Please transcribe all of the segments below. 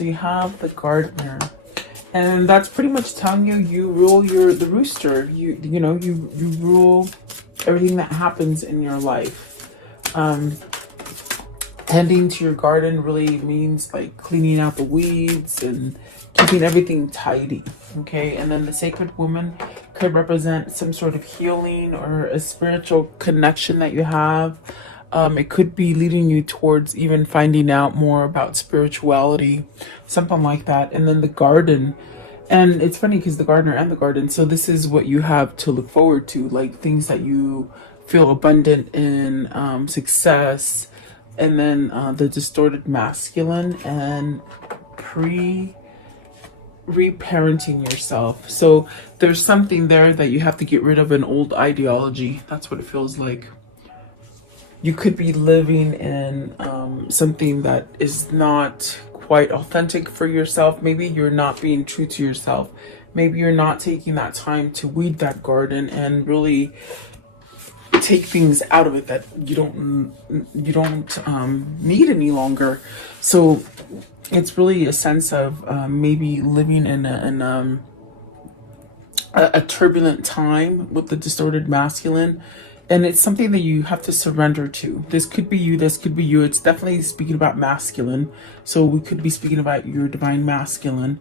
So you have the gardener. And that's pretty much telling you you rule the rooster. You rule everything that happens in your life. Tending to your garden really means like cleaning out the weeds and keeping everything tidy. Okay, and then the sacred woman could represent some sort of healing or a spiritual connection that you have. It could be leading you towards even finding out more about spirituality, something like that. And then the garden. And it's funny because the gardener and the garden. So this is what you have to look forward to, like things that you feel abundant in, success, and then the distorted masculine and reparenting yourself. So there's something there that you have to get rid of, an old ideology. That's what it feels like. You could be living in something that is not quite authentic for yourself. Maybe you're not being true to yourself. Maybe you're not taking that time to weed that garden and really take things out of it that you don't need any longer. So it's really a sense of maybe living in a turbulent time with the distorted masculine. And it's something that you have to surrender to. This could be you, this could be you. It's definitely speaking about masculine. So we could be speaking about your divine masculine.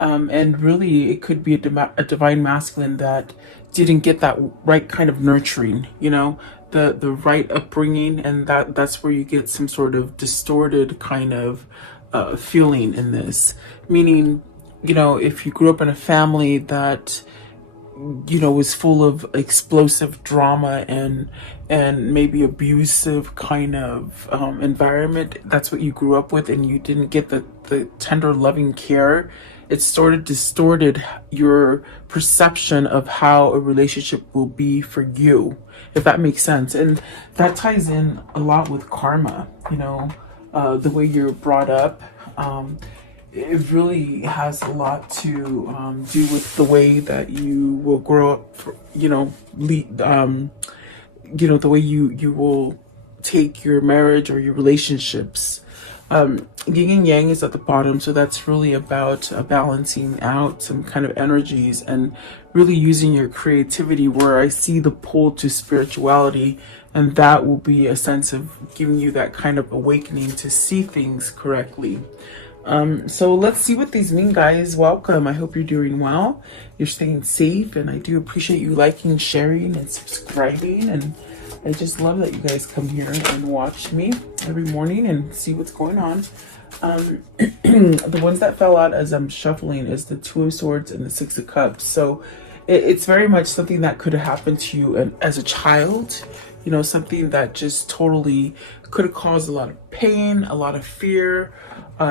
And really, it could be a divine masculine that didn't get that right kind of nurturing, the right upbringing. And that's where you get some sort of distorted kind of feeling in this. Meaning, if you grew up in a family that was full of explosive drama and maybe abusive kind of environment, that's what you grew up with, and you didn't get the tender loving care, it sort of distorted your perception of how a relationship will be for you, if that makes sense. And that ties in a lot with karma, the way you're brought up. It really has a lot to do with the way that you will grow up, the way you will take your marriage or your relationships. Yin and yang is at the bottom, so that's really about balancing out some kind of energies and really using your creativity, where I see the pull to spirituality, and that will be a sense of giving you that kind of awakening to see things correctly. So let's see what these mean, guys. Welcome. I hope you're doing well. You're staying safe, and I do appreciate you liking, sharing, and subscribing. And I just love that you guys come here and watch me every morning and see what's going on. The ones that fell out as I'm shuffling is the Two of Swords and the Six of Cups. So it's very much something that could have happened to you as a child. Something that just totally could have caused a lot of pain, a lot of fear,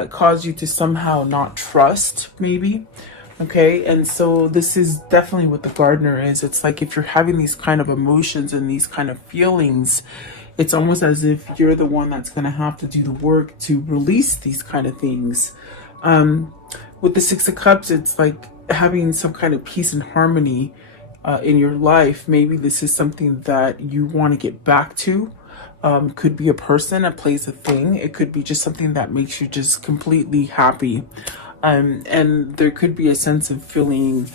caused you to somehow not trust, maybe. Okay, and so this is definitely what the gardener is. It's like if you're having these kind of emotions and these kind of feelings, it's almost as if you're the one that's going to have to do the work to release these kind of things. With the Six of Cups, it's like having some kind of peace and harmony in your life. Maybe this is something that you want to get back to. Could be a person, a place, a thing. It could be just something that makes you just completely happy. And there could be a sense of feeling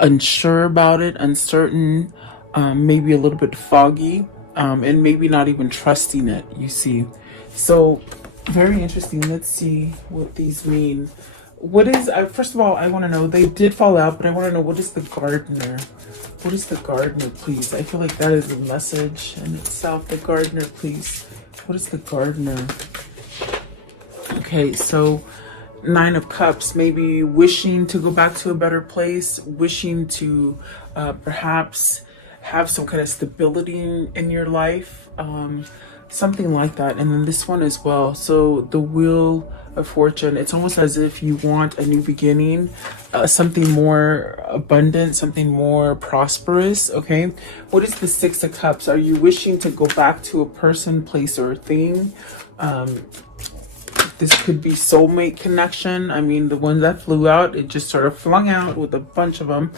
unsure about it, uncertain, maybe a little bit foggy, and maybe not even trusting it, you see. So very interesting. Let's see what these mean. What is, first of all, I want to know, they did fall out, but I want to know, what is the gardener? What is the gardener, please? I feel like that is a message in itself. The gardener, please. What is the gardener? Okay, so Nine of Cups, maybe wishing to go back to a better place, wishing to perhaps have some kind of stability in your life, something like that. And then this one as well. So the Wheel of Fortune, it's almost as if you want a new beginning, something more abundant, something more prosperous. Okay, what is the Six of Cups? Are you wishing to go back to a person, place, or thing? This could be soulmate connection. I mean, the one that flew out, it just sort of flung out with a bunch of them.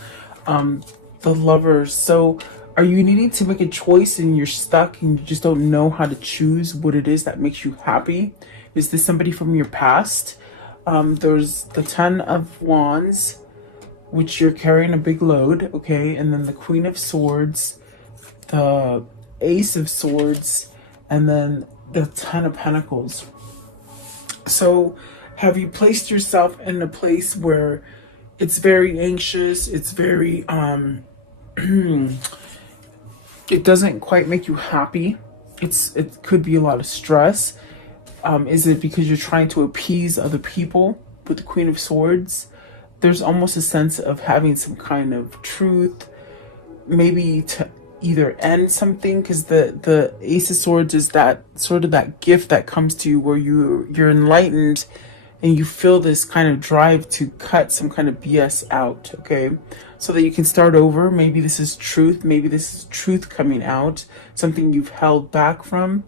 The Lovers. So are you needing to make a choice and you're stuck and you just don't know how to choose what it is that makes you happy? Is this somebody from your past? There's the 10 of Wands, which you're carrying a big load, okay? And then the Queen of Swords, the Ace of Swords, and then the 10 of Pentacles. So have you placed yourself in a place where it's very anxious, it's very, it doesn't quite make you happy? It could be a lot of stress. Is it because you're trying to appease other people with the Queen of Swords? There's almost a sense of having some kind of truth, maybe to either end something, because the Ace of Swords is that sort of that gift that comes to you where you're enlightened and you feel this kind of drive to cut some kind of BS out, okay? So that you can start over. Maybe this is truth. Maybe this is truth coming out, something you've held back from.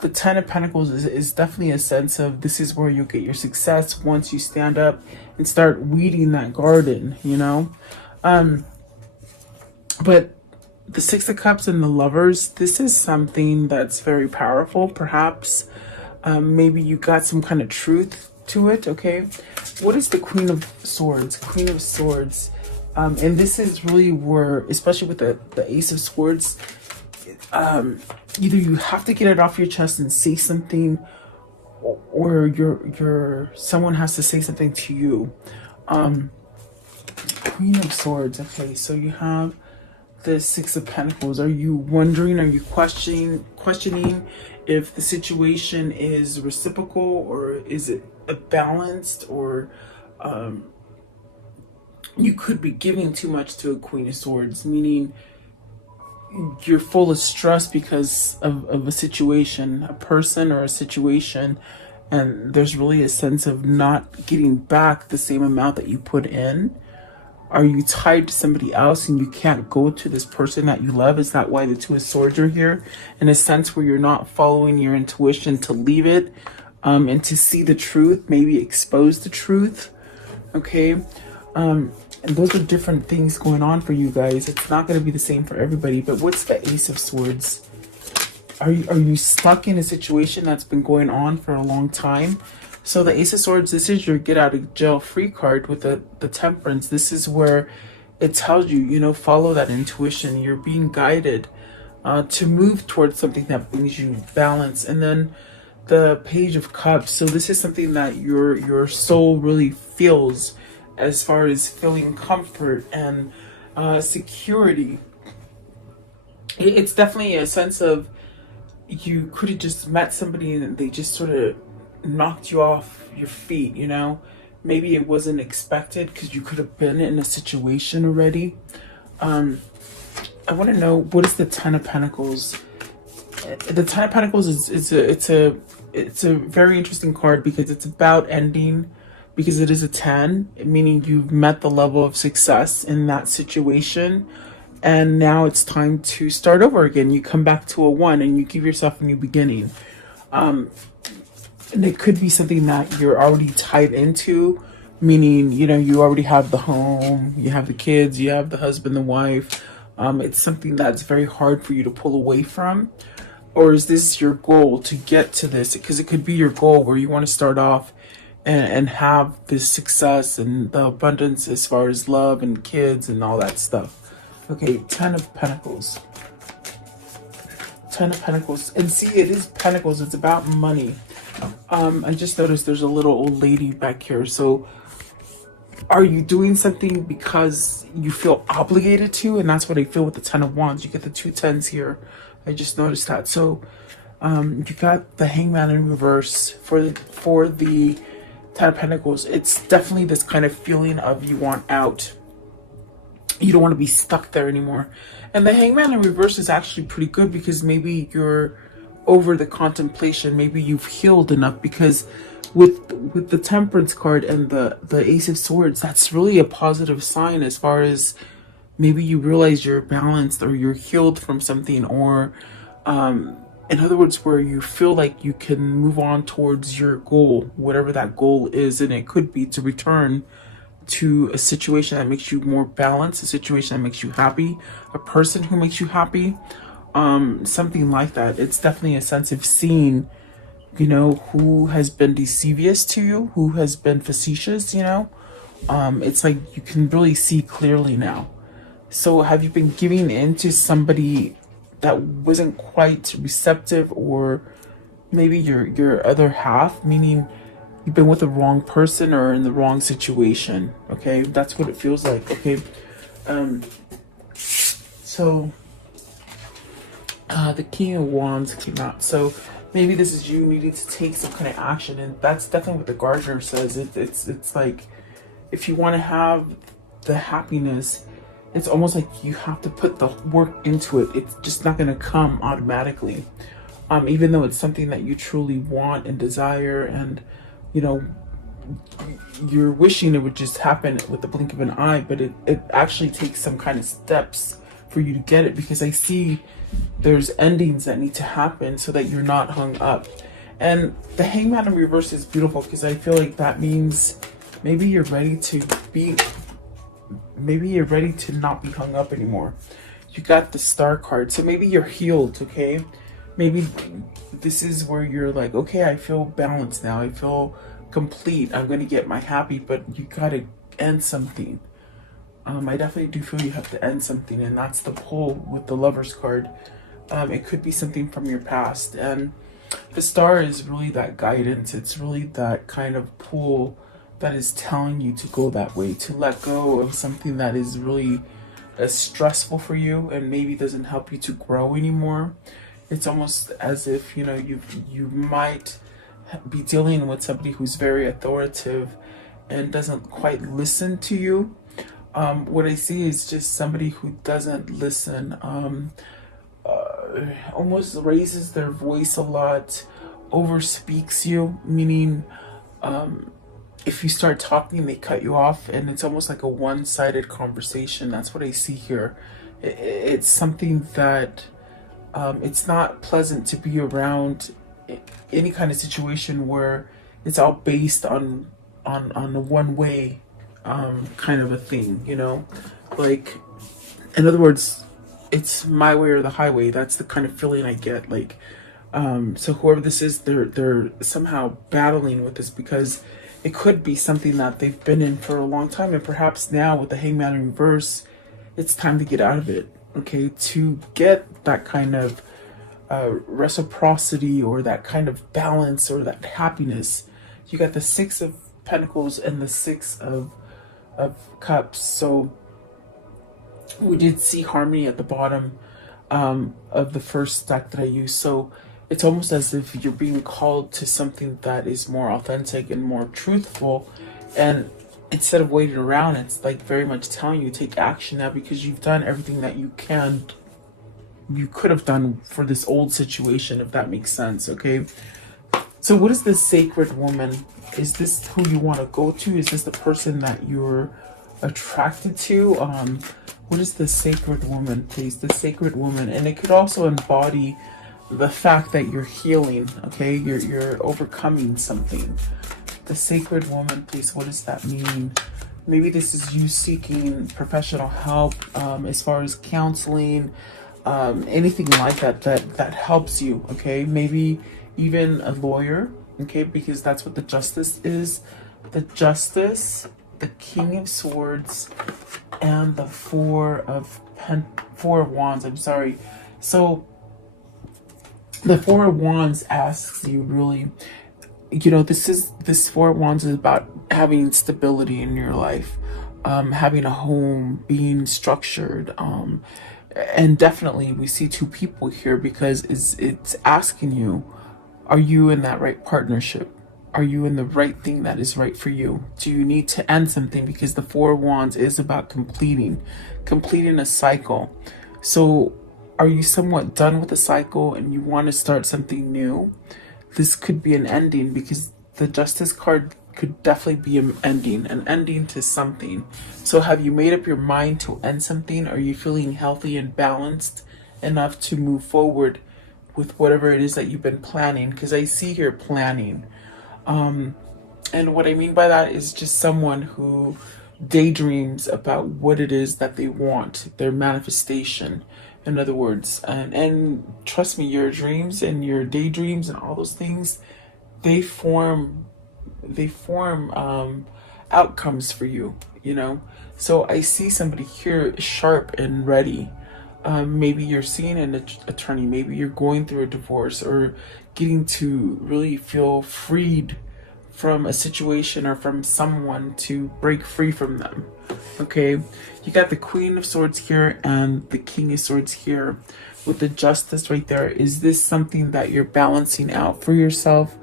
The 10 of Pentacles is definitely a sense of this is where you'll get your success once you stand up and start weeding that garden, you know? But the Six of Cups and the Lovers, this is something that's very powerful, perhaps. Maybe you got some kind of truth to it, okay? What is the Queen of Swords? Queen of Swords. And this is really where, especially with the Ace of Swords, either you have to get it off your chest and say something, or someone has to say something to you. Queen of Swords. Okay, so you have the Six of Pentacles. Are you wondering, are you questioning if the situation is reciprocal, or is it balanced, or you could be giving too much to a Queen of Swords, meaning you're full of stress because of a situation, a person or a situation, and there's really a sense of not getting back the same amount that you put in. Are you tied to somebody else and you can't go to this person that you love? Is that why the Two of Swords are here? In a sense where you're not following your intuition to leave it, and to see the truth, maybe expose the truth, okay? And those are different things going on for you guys. It's not going to be the same for everybody. But what's the Ace of Swords? Are you stuck in a situation that's been going on for a long time? So the Ace of Swords, this is your get out of jail free card with the Temperance. This is where it tells you, you know, follow that intuition. You're being guided to move towards something that brings you balance. And then the Page of Cups. So this is something that your soul really feels, as far as feeling comfort and security. It's definitely a sense of you could have just met somebody and they just sort of knocked you off your feet, you know? Maybe it wasn't expected because you could have been in a situation already. I want to know, what is the Ten of Pentacles? The Ten of Pentacles it's a very interesting card because it's about ending, because it is a 10, meaning you've met the level of success in that situation, and now it's time to start over again. You come back to a 1 and you give yourself a new beginning. And it could be something that you're already tied into, meaning, you know, you already have the home, you have the kids, you have the husband, the wife. It's something that's very hard for you to pull away from. Or is this your goal to get to this? Because it could be your goal where you want to start off and have this success and the abundance as far as love and kids and all that stuff. Okay, 10 of Pentacles. 10 of Pentacles. And see, it is Pentacles. It's about money. I just noticed there's a little old lady back here. So are you doing something because you feel obligated to? And that's what I feel with the 10 of Wands. You get the 2 10s here. I just noticed that. So you got the Hangman in reverse for the 10 of Pentacles. It's definitely this kind of feeling of you want out. You don't want to be stuck there anymore. And the Hangman in reverse is actually pretty good because maybe you're over the contemplation. Maybe you've healed enough, because with the Temperance card and the Ace of Swords, that's really a positive sign as far as maybe you realize you're balanced or you're healed from something, or in other words, where you feel like you can move on towards your goal, whatever that goal is. And it could be to return to a situation that makes you more balanced, a situation that makes you happy, a person who makes you happy, something like that. It's definitely a sense of seeing you know, who has been deceivious to you, who has been facetious, you know. It's like you can really see clearly now. So have you been giving in to somebody that wasn't quite receptive, or maybe your other half, meaning you've been with the wrong person or in the wrong situation? Okay, that's what it feels like. Okay, so the King of Wands came out. So maybe this is you needing to take some kind of action, and that's definitely what the Gardener says. It's like, if you want to have the happiness, it's almost like you have to put the work into it. It's just not going to come automatically. Even though it's something that you truly want and desire, and you know, you're wishing it would just happen with the blink of an eye, but it actually takes some kind of steps for you to get it, because I see there's endings that need to happen so that you're not hung up. And the Hangman in reverse is beautiful, because I feel like that means maybe you're ready to not be hung up anymore. You got the Star card, so maybe you're healed. Okay, maybe this is where you're like, okay, I feel balanced now, I feel complete, I'm going to get my happy. But you got to end something. I definitely do feel you have to end something, and that's the pull with the Lover's card. It could be something from your past, and the Star is really that guidance. It's really that kind of pull that is telling you to go that way, to let go of something that is really stressful for you and maybe doesn't help you to grow anymore. It's almost as if, you know, you might be dealing with somebody who's very authoritative and doesn't quite listen to you. What I see is just somebody who doesn't listen, almost raises their voice a lot, overspeaks you, meaning if you start talking, they cut you off, and it's almost like a one-sided conversation. That's what I see here. It's something that it's not pleasant to be around any kind of situation where it's all based on a one-way kind of a thing, you know? Like, in other words, it's my way or the highway. That's the kind of feeling I get. Like, so whoever this is, they're somehow battling with this, because it could be something that they've been in for a long time, and perhaps now with the Hangman in reverse, it's time to get out of it. Okay, to get that kind of reciprocity, or that kind of balance, or that happiness. You got the Six of Pentacles and the Six of Cups. So we did see harmony at the bottom of the first deck that I used. So it's almost as if you're being called to something that is more authentic and more truthful. And instead of waiting around, it's like very much telling you take action now, because you've done everything that you could have done for this old situation, if that makes sense. Okay, so what is this Sacred Woman? Is this who you want to go to? Is this the person that you're attracted to? What is the Sacred Woman, please? The Sacred Woman. And it could also embody the fact that you're healing. Okay, you're overcoming something. The Sacred Woman, please. What does that mean? Maybe this is you seeking professional help, as far as counseling, anything like that helps you. Okay, maybe even a lawyer. Okay, because that's what the Justice is. The Justice, the King of Swords, and the Four of Wands. I'm sorry. So the Four of Wands asks you, really, you know, this Four of Wands is about having stability in your life, having a home, being structured, and definitely we see two people here, because it's asking you, are you in that right partnership? Are you in the right thing that is right for you? Do you need to end something? Because the Four of Wands is about completing a cycle. So are you somewhat done with the cycle and you want to start something new? This could be an ending, because the Justice card could definitely be an ending to something. So have you made up your mind to end something? Are you feeling healthy and balanced enough to move forward with whatever it is that you've been planning? Because I see here planning. And what I mean by that is just someone who daydreams about what it is that they want, their manifestation, in other words. And trust me, your dreams and your daydreams and all those things, they form outcomes for you, you know. So I see somebody here sharp and ready. Maybe you're seeing an attorney, maybe you're going through a divorce, or getting to really feel freed from a situation or from someone, to break free from them. Okay, you got the Queen of Swords here and the King of Swords here with the Justice right there. Is this something that you're balancing out for yourself?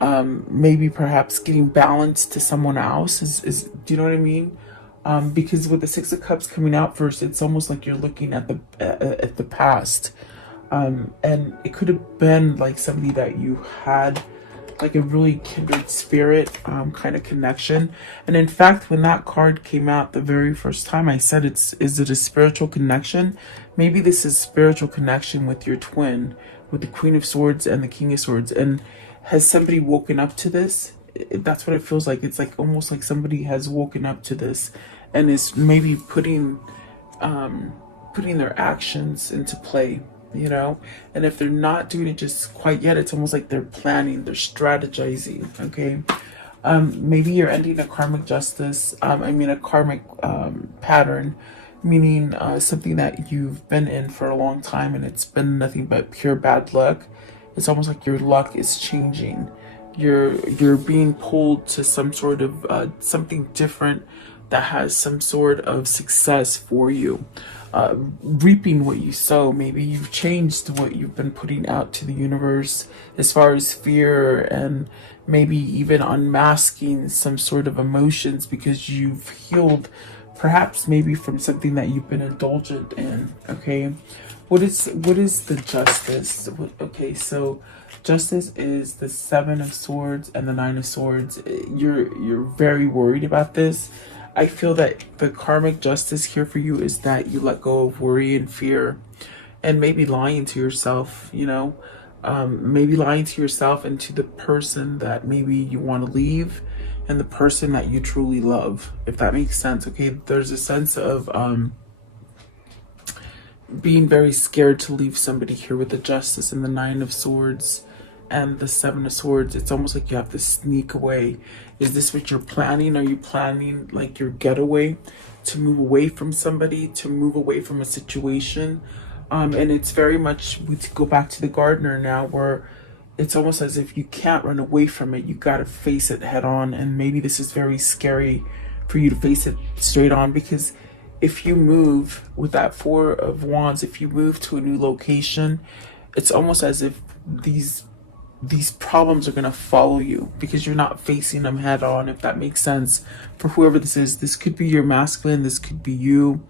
Maybe perhaps getting balanced to someone else is do you know what I mean? Because with the Six of Cups coming out first, it's almost like you're looking at the past, and it could have been like somebody that you had like a really kindred spirit kind of connection. And in fact, when that card came out the very first time, I said, is it a spiritual connection? Maybe this is spiritual connection with your twin, with the Queen of Swords and the King of Swords. And has somebody woken up to this? That's what it feels like. It's like almost like somebody has woken up to this and is maybe putting their actions into play, you know. And if they're not doing it just quite yet, it's almost like they're planning, they're strategizing. Okay, maybe you're ending a karmic justice, a karmic pattern, meaning something that you've been in for a long time and it's been nothing but pure bad luck. It's almost like your luck is changing. You're being pulled to some sort of something different that has some sort of success for you. Reaping what you sow. Maybe you've changed what you've been putting out to the universe as far as fear, and maybe even unmasking some sort of emotions because you've healed perhaps maybe from something that you've been indulgent in. Okay, what is the Justice? Okay, so Justice is the Seven of Swords and the Nine of Swords. You're very worried about this. I feel that the karmic justice here for you is that you let go of worry and fear, and maybe lying to yourself, you know, maybe lying to yourself and to the person that maybe you want to leave, and the person that you truly love, if that makes sense. Okay, there's a sense of being very scared to leave somebody here with the Justice and the Nine of Swords and the Seven of Swords. It's almost like you have to sneak away. Is this what you're planning? Are you planning like your getaway, to move away from somebody, to move away from a situation? And it's very much, we go back to the gardener now, where it's almost as if you can't run away from it. You got to face it head on. And maybe this is very scary for you to face it straight on, because if you move with that Four of Wands, if you move to a new location, it's almost as if these problems are going to follow you because you're not facing them head on, if that makes sense. For whoever this is, this could be your masculine, this could be you.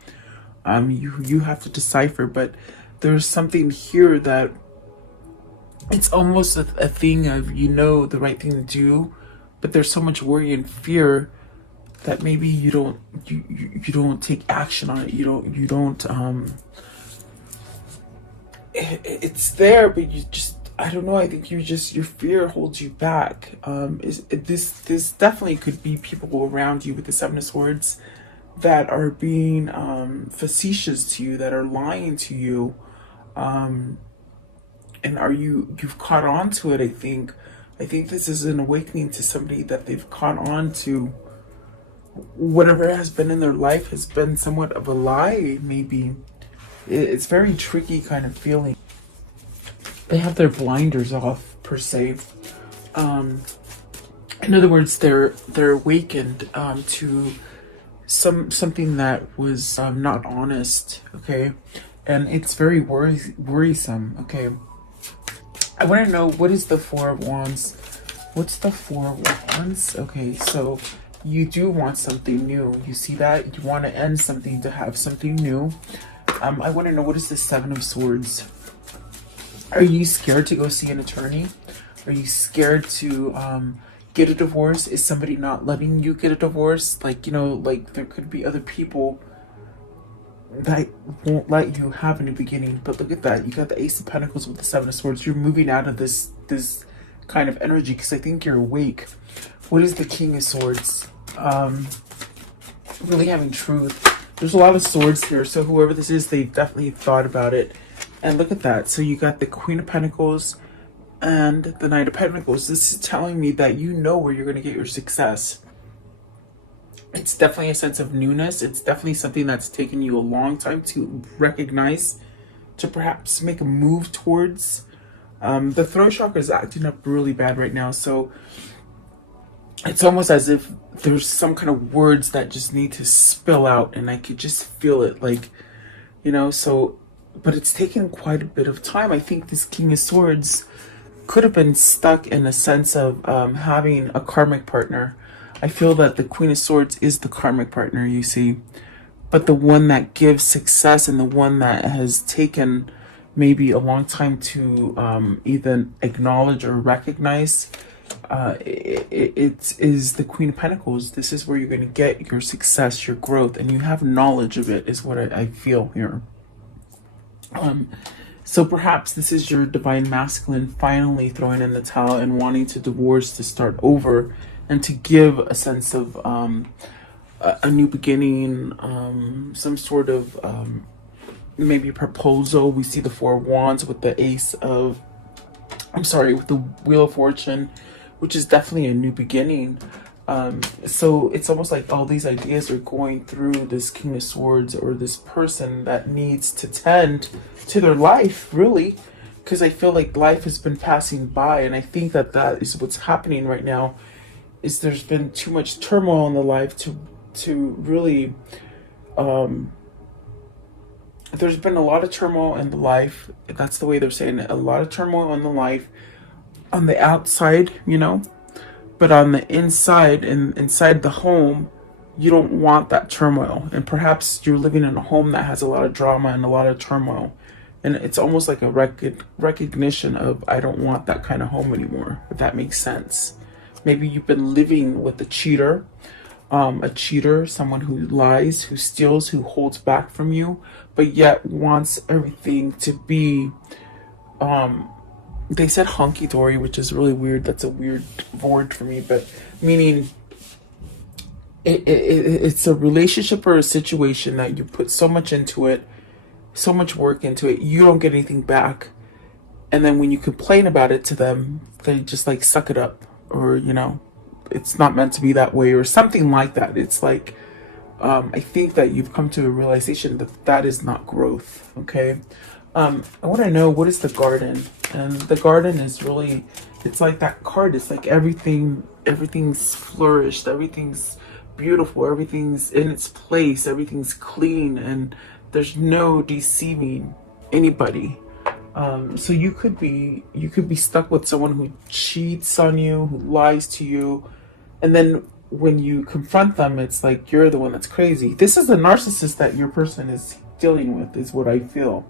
You have to decipher, but there's something here that it's almost a thing of, you know, the right thing to do, but there's so much worry and fear that maybe you don't take action on it. You don't it's there, but you just, I don't know. I think your fear holds you back. This definitely could be people around you with the Seven of Swords that are being facetious to you, that are lying to you, and you've caught on to it. I think this is an awakening to somebody, that they've caught on to whatever has been in their life has been somewhat of a lie. Maybe it's very tricky kind of feeling. They have their blinders off, per se. In other words, they're awakened to something that was not honest. Okay, and it's very worrisome. Okay, I want to know, what is the Four of Wands? What's the Four of Wands? Okay, so you do want something new. You see that? You want to end something to have something new. I want to know, what is the Seven of Swords? Are you scared to go see an attorney? Are you scared to get a divorce? Is somebody not letting you get a divorce? Like, you know, like there could be other people that won't let you have a new beginning. But look at that. You got the Ace of Pentacles with the Seven of Swords. You're moving out of this kind of energy because I think you're awake. What is the King of Swords? Really having truth. There's a lot of swords here. So whoever this is, they've definitely thought about it. And look at that. So you got the Queen of Pentacles and the Knight of Pentacles. This is telling me that you know where you're going to get your success. It's definitely a sense of newness. It's definitely something that's taken you a long time to recognize, to perhaps make a move towards. The throat chakra is acting up really bad right now, so it's almost as if there's some kind of words that just need to spill out, and I could just feel it, like, you know. So, but it's taken quite a bit of time. I think this King of Swords could have been stuck in a sense of having a karmic partner. I feel that the Queen of Swords is the karmic partner, you see, but the one that gives success and the one that has taken maybe a long time to either acknowledge or recognize, it is the Queen of Pentacles. This is where you're going to get your success, your growth, and you have knowledge of it, is what I feel here. So perhaps this is your divine masculine finally throwing in the towel and wanting to divorce, to start over, and to give a sense of a new beginning, some sort of maybe proposal. We see the Four of Wands with the with the Wheel of Fortune, which is definitely a new beginning. So it's almost like all these ideas are going through this King of Swords, or this person that needs to tend to their life, really, because I feel like life has been passing by, and I think that that is what's happening right now. Is there's been too much turmoil in the life to really there's been a lot of turmoil in the life. That's the way they're saying it. A lot of turmoil in the life on the outside, you know, but on the inside and inside the home, you don't want that turmoil. And perhaps you're living in a home that has a lot of drama and a lot of turmoil, and it's almost like a recognition of, I don't want that kind of home anymore, if that makes sense. Maybe you've been living with a cheater, someone who lies, who steals, who holds back from you, but yet wants everything to be, they said hunky-dory, which is really weird. That's a weird word for me, but meaning it's a relationship or a situation that you put so much into it, so much work into it, you don't get anything back. And then when you complain about it to them, they just like suck it up, or, you know, it's not meant to be that way, or something like that. It's like, I think that you've come to a realization that that is not growth. Okay. I want to know, what is the Garden? And the Garden is really, it's like that card. It's like everything's flourished, everything's beautiful, everything's in its place, everything's clean, and there's no deceiving anybody. So you could be stuck with someone who cheats on you, who lies to you, and then when you confront them, it's like you're the one that's crazy. This is the narcissist that your person is dealing with, is what I feel.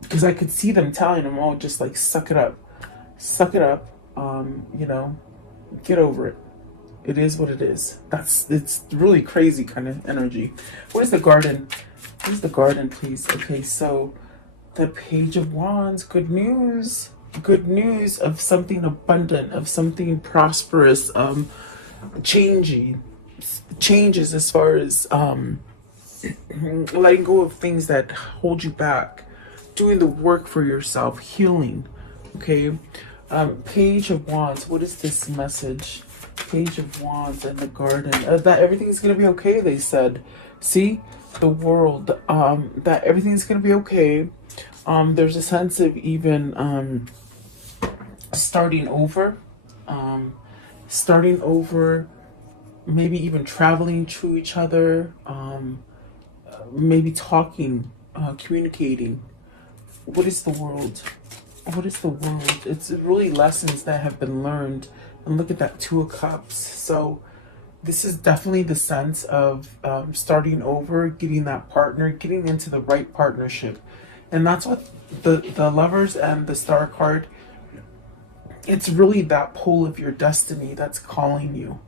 Because I could see them telling them, oh, just like suck it up, you know, get over it. It is what it is. It's really crazy kind of energy. What is the Garden? What is the Garden, please? Okay, so the Page of Wands. Good news. Good news of something abundant, of something prosperous, changes as far as letting go of things that hold you back, doing the work for yourself, healing. Okay, Page of Wands. What is this message? Page of Wands and the Garden. That everything's gonna be okay, they said. See, the World. That everything's gonna be okay. There's a sense of even starting over, maybe even traveling to each other, maybe talking, communicating. What is the World? What is the World? It's really lessons that have been learned. And look at that Two of Cups. So this is definitely the sense of starting over, getting that partner, getting into the right partnership. And that's what the Lovers and the Star card, it's really that pull of your destiny that's calling you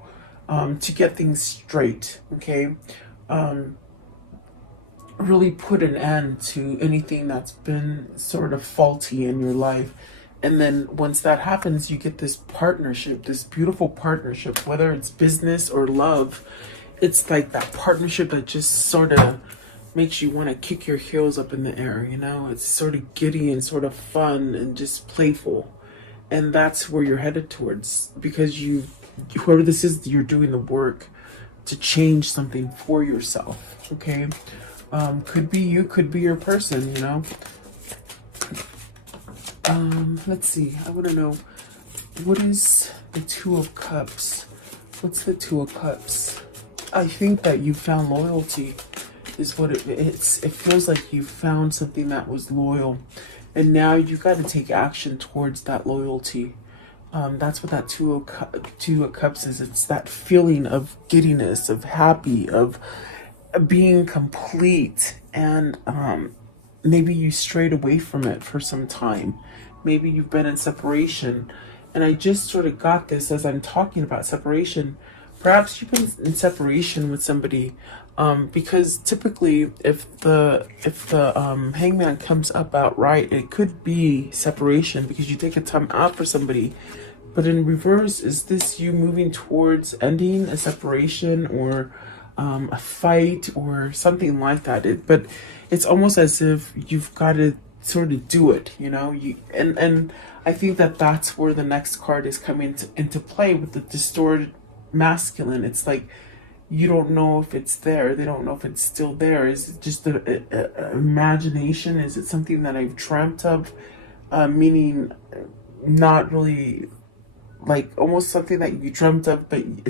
to get things straight. Okay, really put an end to anything that's been sort of faulty in your life. And then once that happens, you get this partnership, this beautiful partnership, whether it's business or love. It's like that partnership that just sort of makes you want to kick your heels up in the air, you know? It's sort of giddy and sort of fun and just playful. And that's where you're headed towards, because whoever this is, you're doing the work to change something for yourself, okay? Could be you, could be your person, you know? Let's see. I want to know, what is the Two of Cups? What's the Two of Cups? I think that you found loyalty is what it's. It feels like you found something that was loyal, and now you got to take action towards that loyalty. That's what that Two of Cups is. It's that feeling of giddiness, of happy, of being complete, and maybe you strayed away from it for some time. Maybe you've been in separation, and I just sort of got this as I'm talking about separation. Perhaps you've been in separation with somebody, because typically, if the hangman comes up outright, it could be separation because you take a time out for somebody. But in reverse, is this you moving towards ending a separation, or a fight or something like that? But it's almost as if you've got to sort of do it, you know. And I think that that's where the next card is coming into play with the distorted masculine. It's like you don't know if it's there. They don't know if it's still there. Is it just an imagination? Is it something that I've dreamt of? Meaning not really, like almost something that you dreamt of, but